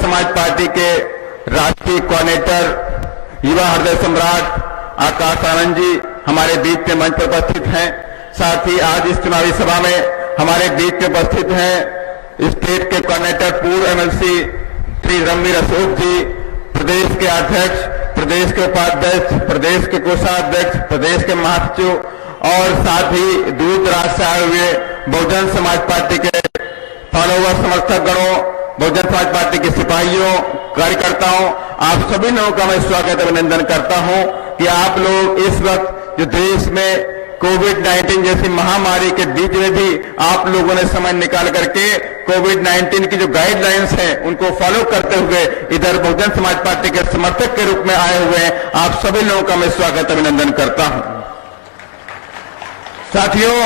समाज पार्टी के राष्ट्रीय कोऑर्डिनेटर युवा हृदय सम्राट आकाश आनंद जी हमारे बीच में मंच पर उपस्थित हैं। साथ ही आज इस चुनावी सभा में हमारे बीच में उपस्थित हैं स्टेट के कोऑर्डिनेटर पूर्व एमएलसी श्री रणवीर अशोक जी, प्रदेश के अध्यक्ष, प्रदेश के उपाध्यक्ष, प्रदेश के कोषाध्यक्ष, प्रदेश के महासचिव और साथ ही दूर दराज से आए हुए बहुजन समाज पार्टी के फॉलोवर, समर्थक गणों, बहुजन समाज पार्टी के सिपाहियों, कार्यकर्ताओं, आप सभी लोगों का मैं स्वागत अभिनंदन करता हूं कि आप लोग इस वक्त जो देश में कोविड-19 जैसी महामारी के बीच में भी आप लोगों ने समय निकाल करके कोविड-19 की जो गाइडलाइंस हैं उनको फॉलो करते हुए इधर बहुजन समाज पार्टी के समर्थक के रूप में आए हुए हैं। आप सभी लोगों का मैं स्वागत अभिनंदन करता हूं। साथियों,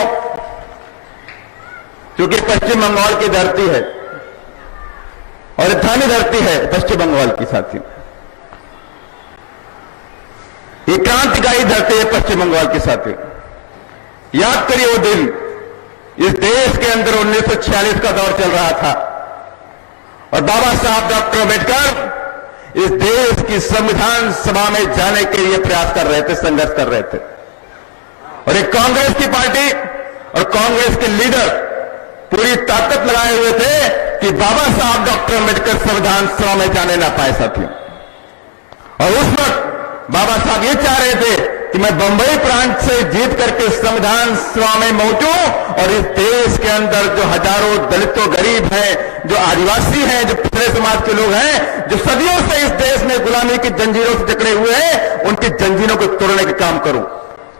क्योंकि पश्चिम बंगाल की धरती है और धन्य धरती है पश्चिम बंगाल की, साथियों ये क्रांतिकारी धरती है पश्चिम बंगाल की। साथियों याद करिए वो दिन, इस देश के अंदर 1946 का दौर चल रहा था और बाबा साहब डॉक्टर अम्बेडकर इस देश की संविधान सभा में जाने के लिए प्रयास कर रहे थे, संघर्ष कर रहे थे और एक कांग्रेस की पार्टी और कांग्रेस के लीडर पूरी ताकत लगाए हुए थे कि बाबा साहब डॉक्टर अम्बेडकर संविधान सभा में जाने ना पाए। साथियों और उस वक्त बाबा साहब ये चाह रहे थे कि मैं बंबई प्रांत से जीत करके संविधान सभा में पहुंचूं और इस देश के अंदर जो हजारों दलितों, गरीब हैं, जो आदिवासी हैं, जो पिछड़े समाज के लोग हैं, जो सदियों से इस देश में गुलामी की जंजीरों से जकड़े हुए हैं, उनकी जंजीरों को तोड़ने का काम करूं।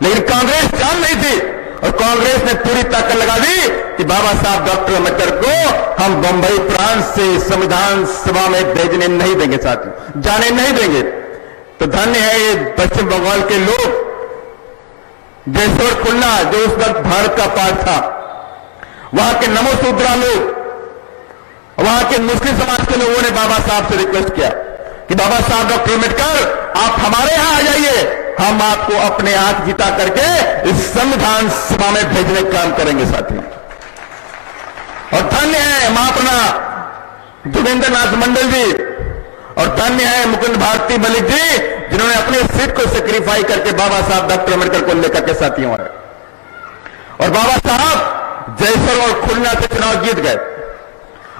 लेकिन कांग्रेस जान नहीं थी और कांग्रेस ने पूरी ताकत लगा दी कि बाबा साहब डॉक्टर अम्बेडकर को हम बंबई प्रांत से संविधान सभा में भेजने नहीं देंगे, साथियों जाने नहीं देंगे। तो धन्य है ये पश्चिम बंगाल के लोग, जयसोर खुलना जो उस वक्त भारत का पार्ट था, वहां के नमोसूत्रा लोग, वहां के मुस्लिम समाज के लोगों ने बाबा साहब से रिक्वेस्ट किया कि बाबा साहब डॉक्टर अम्बेडकर आप हमारे यहां आ जाइए, हम आपको अपने हाथ जिता करके इस संविधान सभा में भेजने का काम करेंगे। साथियों और धन्य है महाप्रभु जोगेंद्र नाथ मंडल जी और धन्य है मुकुंद भारती मलिक जी, जिन्होंने अपनी सीट को सेक्रीफाई करके बाबा साहब डॉक्टर अम्बेडकर को लेकर के साथियों आए और बाबा साहब जयसर और खुलना से चुनाव जीत गए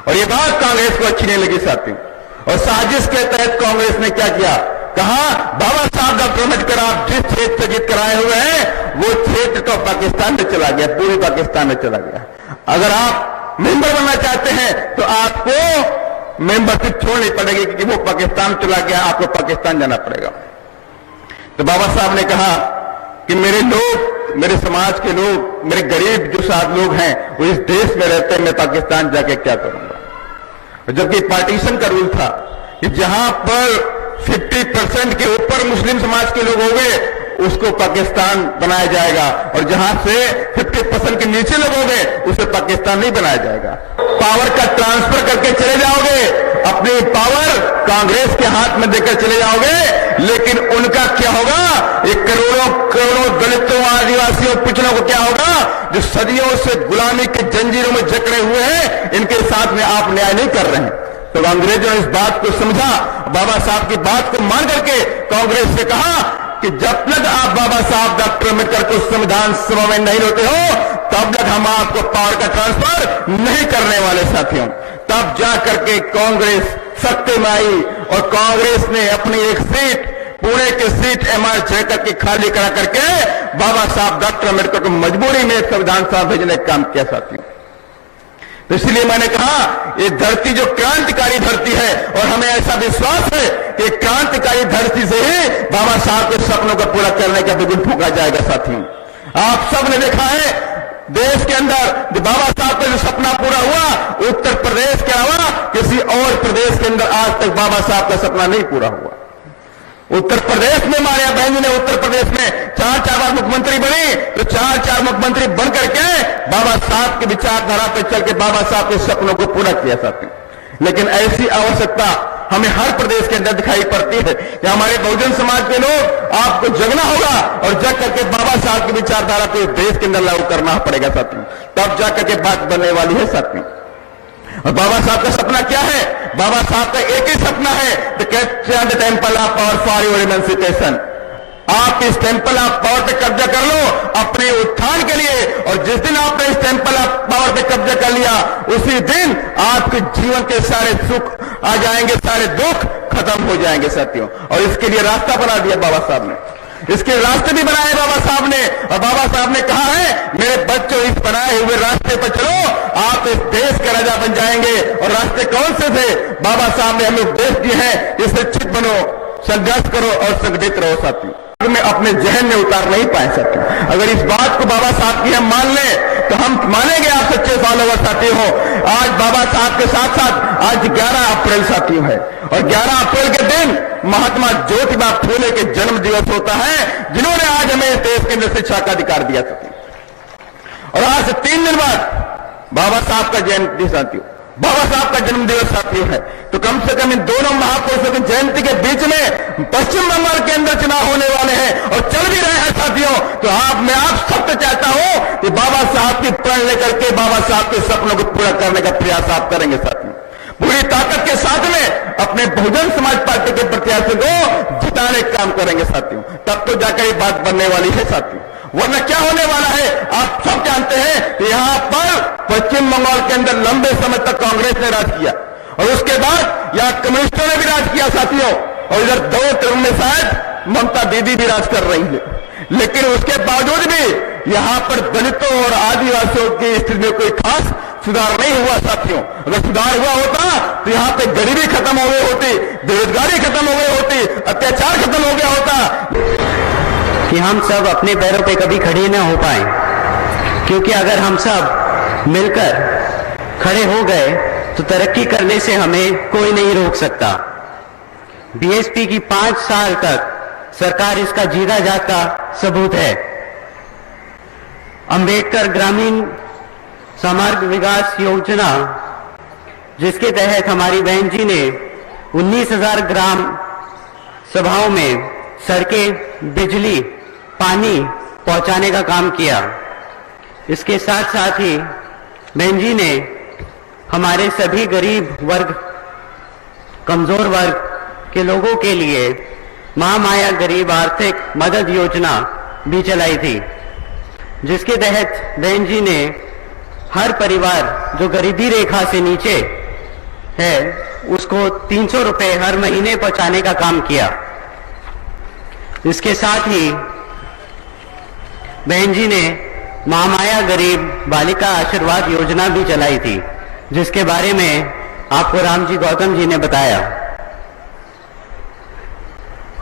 और ये बात कांग्रेस को अच्छी नहीं लगी। साथियों और साजिश के तहत कांग्रेस ने क्या किया, कहा बाबा साहब डॉक्टर अम्बेडकर आप जिस क्षेत्र से जीत कर आए हुए हैं वो क्षेत्र तो पाकिस्तान में चला गया, पूरी पाकिस्तान में चला गया। अगर आप मेंबर बनना चाहते हैं तो आपको मेंबरशिप छोड़नी पड़ेगी क्योंकि वो पाकिस्तान चला गया, आपको पाकिस्तान जाना पड़ेगा। तो बाबा साहब ने कहा कि मेरे लोग, मेरे समाज के लोग, मेरे गरीब जो साथ लोग हैं वो इस देश में रहते हैं, मैं पाकिस्तान जाके क्या करूंगा। जबकि पार्टीशन का रूल था कि जहां पर 50% के ऊपर मुस्लिम समाज के लोग होंगे उसको पाकिस्तान बनाया जाएगा और जहां से 50% के नीचे लोग होंगे उसे पाकिस्तान नहीं बनाया जाएगा। पावर का ट्रांसफर करके चले जाओगे, अपनी पावर कांग्रेस के हाथ में देकर चले जाओगे, लेकिन उनका क्या होगा, ये करोड़ों करोड़ों दलितों, आदिवासियों, पिछड़ों को क्या होगा जो सदियों से गुलामी के जंजीरों में जकड़े हुए हैं, इनके साथ में आप न्याय नहीं कर रहे हैं। तो अंग्रेजों ने इस बात को समझा, बाबा साहब की बात को मान करके कांग्रेस से कहा कि जब तक आप बाबा साहब डॉक्टर अम्बेडकर को संविधान सभा में नहीं लाते हो तब तक हम आपको पावर का ट्रांसफर नहीं करने वाले। साथियों तब जाकर के कांग्रेस सत्ते में आई और कांग्रेस ने अपनी एक सीट, पुणे की सीट MR 6 की खाली करा करके बाबा साहब डॉक्टर अम्बेडकर को मजबूरी में संविधान सभा भेजने का काम किया। साथियों तो इसलिए मैंने कहा ये धरती जो क्रांतिकारी धरती है और हमें ऐसा विश्वास है कि क्रांतिकारी धरती से ही बाबा साहब के सपनों को पूरा करने का बिगुल फूंका जाएगा। साथियों आप सब ने देखा है देश के अंदर जो बाबा साहब का जो सपना पूरा हुआ, उत्तर प्रदेश के अलावा किसी और प्रदेश के अंदर आज तक बाबा साहब का सपना नहीं पूरा हुआ। उत्तर प्रदेश में मारिया बहन जी ने उत्तर प्रदेश में 4 बार मुख्यमंत्री बनी तो 4 मुख्यमंत्री बन करके बाबा साहब की विचारधारा पर चल के बाबा साहब के सपनों को पूरा किया। साथियों लेकिन ऐसी आवश्यकता हमें हर प्रदेश के अंदर दिखाई पड़ती है कि हमारे बहुजन समाज के लोग आपको जगना होगा और जग करके बाबा साहब की विचारधारा को देश के अंदर लागू करना पड़ेगा। साथियों तब जाकर के बात बनने वाली है। साथियों और बाबा साहब का सपना क्या है? बाबा साहब का एक ही सपना है, the capture the temple of power for your emancipation. आप इस टेम्पल ऑफ पावर पे कब्जा कर लो अपने उत्थान के लिए, और जिस दिन आपने इस टेम्पल ऑफ पावर पे कब्जा कर लिया उसी दिन आपके जीवन के सारे सुख आ जाएंगे, सारे दुख खत्म हो जाएंगे साथियों। और इसके लिए रास्ता बना दिया बाबा साहब ने, इसके रास्ते भी बनाए बाबा साहब ने। और बाबा साहब ने कहा है, मेरे बच्चों इस बनाए हुए रास्ते पर चलो, आप इस देश के राजा बन जाएंगे। और रास्ते कौन से थे? बाबा साहब ने हमें उपदेश दिए हैं, ये शिक्षित बनो, संघर्ष करो और संगठित रहो साथियों। में अपने जहन में उतार नहीं पाए साथियों। अगर इस बात को बाबा साहब की हम मान लें तो हम मानेंगे आप सच्चे फॉलोवर साथी हो। आज बाबा साहब के साथ साथ आज 11 अप्रैल साथियों है, और 11 अप्रैल के दिन महात्मा ज्योतिबा फूले के जन्म दिवस होता है, जिन्होंने आज हमें इस देश के अंदर शिक्षा का अधिकार दिया साथियों। और आज से 3 दिन बाद बाबा साहब का जयंती साथियों, बाबा साहब का जन्म दिवस साथियों है। तो कम से कम इन दोनों महापुरुषों की जयंती के बीच में पश्चिम बंगाल के अंदर चुनाव होने वाले हैं और चल भी रहे हैं साथियों। तो मैं आप सबसे चाहता हूं कि बाबा साहब की प्रण लेकर के बाबा साहब के सपनों को पूरा करने का प्रयास आप करेंगे साथियों, पूरी ताकत के साथ में अपने बहुजन समाज पार्टी के प्रत्याशी को जिताने का काम करेंगे साथियों। तब तो जाकर ये बात बनने वाली है साथियों, वरना क्या होने वाला है आप सब जानते हैं कि यहां पर पश्चिम बंगाल के अंदर लंबे समय तक कांग्रेस ने राज किया, और उसके बाद यहां कम्युनिस्टों ने भी राज किया साथियों, और इधर 2 टर्म में शायद ममता दीदी भी राज कर रही है। लेकिन उसके बावजूद भी यहां पर दलितों और आदिवासियों की स्थिति में कोई खास सुधार नहीं हुआ साथियों। अगर सुधार हुआ होता तो यहां पे गरीबी खत्म हो गई होती, बेरोजगारी खत्म हो गई होती, अत्याचार खत्म हो गया होता। कि हम सब अपने पैरों पे कभी खड़े न हो पाए, क्योंकि अगर हम सब मिलकर खड़े हो गए तो तरक्की करने से हमें कोई नहीं रोक सकता। बीएसपी की 5 साल तक सरकार इसका जीता जागता सबूत है। अंबेडकर ग्रामीण समग्र विकास योजना, जिसके तहत हमारी बहन जी ने 19,000 ग्राम सभाओं में सड़कें, बिजली, पानी पहुंचाने का काम किया। इसके साथ साथ ही बहन जी ने हमारे सभी गरीब वर्ग, कमजोर वर्ग के लोगों के लिए महामाया गरीब आर्थिक मदद योजना भी चलाई थी, जिसके तहत बहन जी ने हर परिवार जो गरीबी रेखा से नीचे है उसको 300 रुपए हर महीने पहुंचाने का काम किया। इसके साथ ही बहन जी ने महामाया गरीब बालिका आशीर्वाद योजना भी चलाई थी, जिसके बारे में आपको रामजी गौतम जी ने बताया।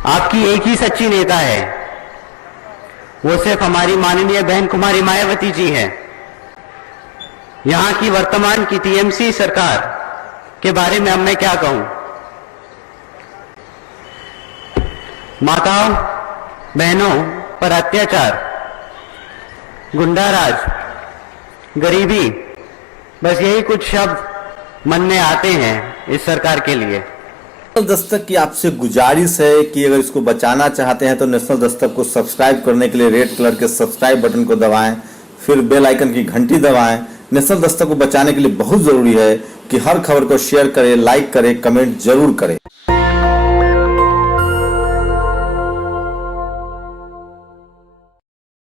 आपकी एक ही सच्ची नेता है, वो सिर्फ हमारी माननीय बहन कुमारी मायावती जी हैं। यहां की वर्तमान की टीएमसी सरकार के बारे में अब मैं क्या कहूं। माताओं बहनों पर अत्याचार, गुंडाराज, गरीबी, बस यही कुछ शब्द मन में आते हैं इस सरकार के लिए। नेशनल दस्तक की आपसे गुजारिश है कि अगर इसको बचाना चाहते हैं तो नेशनल दस्तक को सब्सक्राइब करने के लिए रेड कलर के सब्सक्राइब बटन को दबाएं, फिर बेल आइकन की घंटी दबाएं। नेशनल दस्तक को बचाने के लिए बहुत जरूरी है कि हर खबर को शेयर करें, लाइक करें, कमेंट जरूर करें।